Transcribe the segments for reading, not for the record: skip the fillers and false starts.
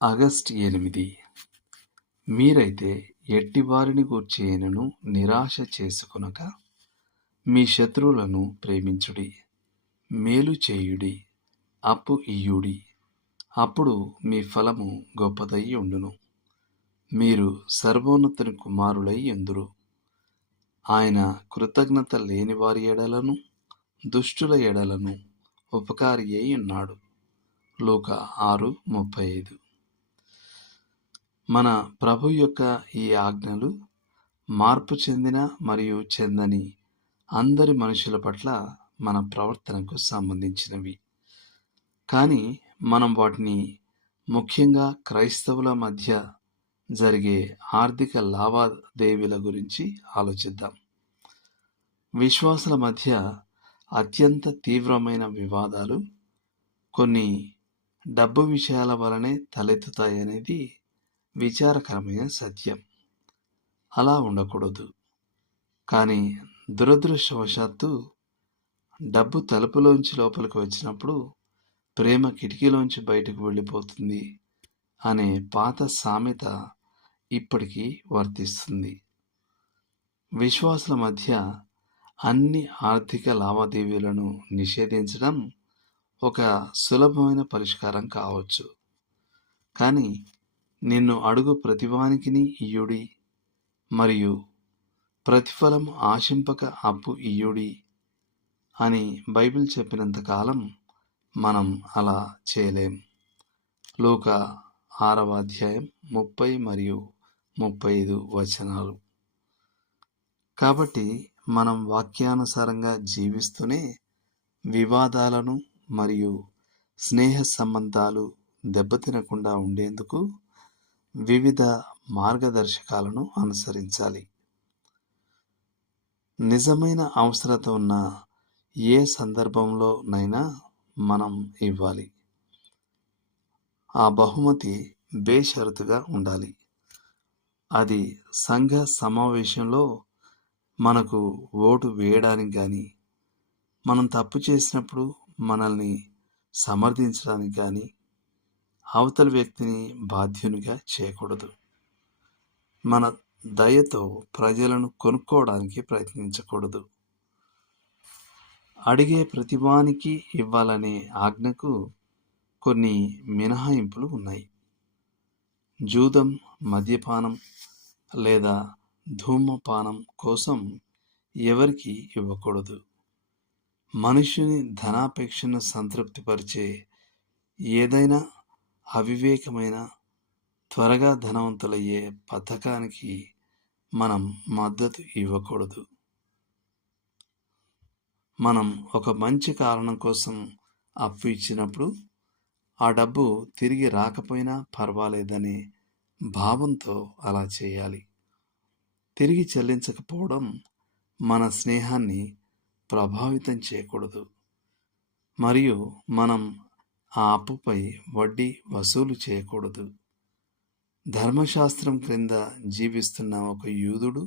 August 8. మీరైతే ఎట్టివారిని గూర్చి అయినను నిరాశ చేసుకొనక, మీ శత్రువులను ప్రేమించుడి, మేలు చేయుడి, అప్పు ఇయ్యుడి. అప్పుడు మీ ఫలము గొప్పదై ఉండును. మీరు సర్వోన్నతుని కుమారులై యుందురు. ఆయన కృతజ్ఞత లేని వారి ఎడలను, దుష్టుల ఎడలను ఉపకారి అయి ఉన్నాడు. లూకా 6:35. మన ప్రభు యొక్క ఈ ఆజ్ఞలు మార్పు చెందిన మరియు చెందని అందరి మనుషుల పట్ల మన ప్రవర్తనకు సంబంధించినవి. కానీ మనం వాటిని ముఖ్యంగా క్రైస్తవుల మధ్య జరిగే ఆర్థిక లావాదేవీల గురించి ఆలోచిద్దాం. విశ్వాసుల మధ్య అత్యంత తీవ్రమైన వివాదాలు కొన్ని డబ్బు విషయాల వలనే తలెత్తుతాయనేది విచారకరమైన సత్యం. అలా ఉండకూడదు. కానీ దురదృష్టవశాత్తు డబ్బు తలుపులోంచి లోపలికి వచ్చినప్పుడు ప్రేమ కిటికీలోంచి బయటకు వెళ్ళిపోతుంది అనే పాత సామెత ఇప్పటికీ వర్తిస్తుంది. విశ్వాసుల మధ్య అన్ని ఆర్థిక లావాదేవీలను నిషేధించడం ఒక సులభమైన పరిష్కారం కావచ్చు. కానీ నిన్ను అడుగు ప్రతివానికిని ఇయ్యుడి, మరియు ప్రతిఫలం ఆశింపక అప్పు ఇయ్యుడి అని బైబిల్ చెప్పినంతకాలం మనం అలా చేయలేం. లూకా 6:30 మరియు 35 వచనాలు. కాబట్టి మనం వాక్యానుసారంగా జీవిస్తూనే వివాదాలను మరియు స్నేహ సంబంధాలు దెబ్బతినకుండా ఉండేందుకు వివిధ మార్గదర్శకాలను అనుసరించాలి. నిజమైన అవసరత ఉన్న ఏ సందర్భంలోనైనా మనం ఇవ్వాలి. ఆ బహుమతి బేషరతుగా ఉండాలి. అది సంఘ సమావేశంలో మనకు ఓటు వేయడానికి కానీ, మనం తప్పు చేసినప్పుడు మనల్ని సమర్థించడానికి కానీ, అవతలి వ్యక్తిని బాధ్యునిగా చేయకూడదు. మన దయతో ప్రజలను కొనుక్కోవడానికి ప్రయత్నించకూడదు. అడిగే ప్రతివానికి ఇవ్వాలనే ఆజ్ఞకు కొన్ని మినహాయింపులు ఉన్నాయి. జూదం, మద్యపానం లేదా ధూమపానం కోసం ఎవరికి ఇవ్వకూడదు. మనుష్యుని ధనాపేక్షను సంతృప్తిపరిచే ఏదైనా అవివేకమైన, త్వరగా ధనవంతులయ్యే పథకానికి మనం మద్దతు ఇవ్వకూడదు. మనం ఒక మంచి కారణం కోసం అప్పు ఇచ్చినప్పుడు ఆ డబ్బు తిరిగి రాకపోయినా పర్వాలేదనే భావంతో అలా చేయాలి. తిరిగి చెల్లించకపోవడం మన స్నేహాన్ని ప్రభావితం చేయకూడదు, మరియు మనం ఆ అప్పుపై వడ్డీ వసూలు చేయకూడదు. ధర్మశాస్త్రం క్రింద జీవిస్తున్న ఒక యూదుడు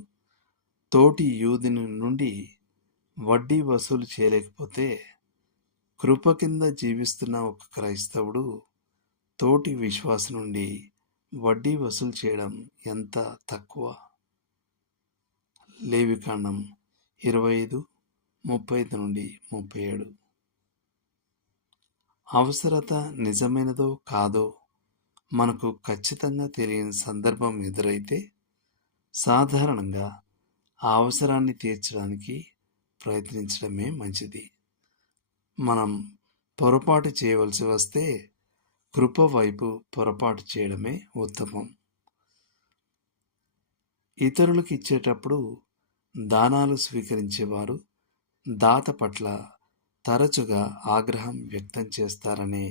తోటి యూదుని నుండి వడ్డీ వసూలు చేయలేకపోతే, కృప కింద జీవిస్తున్న ఒక క్రైస్తవుడు తోటి విశ్వాసి నుండి వడ్డీ వసూలు చేయడం ఎంత తక్కువ. లేవికాండం 25:35-37. అవసరత నిజమైనదో కాదో మనకు ఖచ్చితంగా తెలియని సందర్భం ఎదురైతే సాధారణంగా ఆ అవసరాన్ని తీర్చడానికి ప్రయత్నించడమే మంచిది. మనం పొరపాటు చేయవలసి వస్తే కృప వైపు పొరపాటు చేయడమే ఉత్తమం. ఇతరులకు ఇచ్చేటప్పుడు దానాలు స్వీకరించేవారు దాత పట్ల తరచుగా ఆగ్రహం వ్యక్తం చేస్తారనే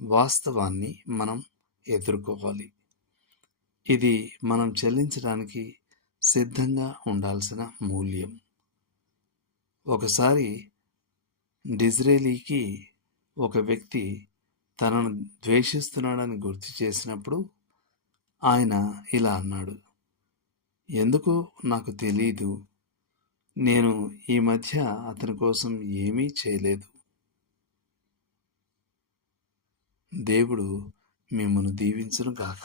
వాస్తవాన్ని మనం ఎదుర్కోవాలి. ఇది మనం చెల్లించడానికి సిద్ధంగా ఉండాల్సిన మూల్యం. ఒకసారి డిజ్రేలీకి ఒక వ్యక్తి తనను ద్వేషిస్తున్నాడని గుర్తు చేసినప్పుడు ఆయన ఇలా అన్నాడు: ఎందుకో నాకు తెలీదు, నేను ఈ మధ్య అతని కోసం ఏమీ చేయలేదు. దేవుడు మిమ్మను దీవించును గాక.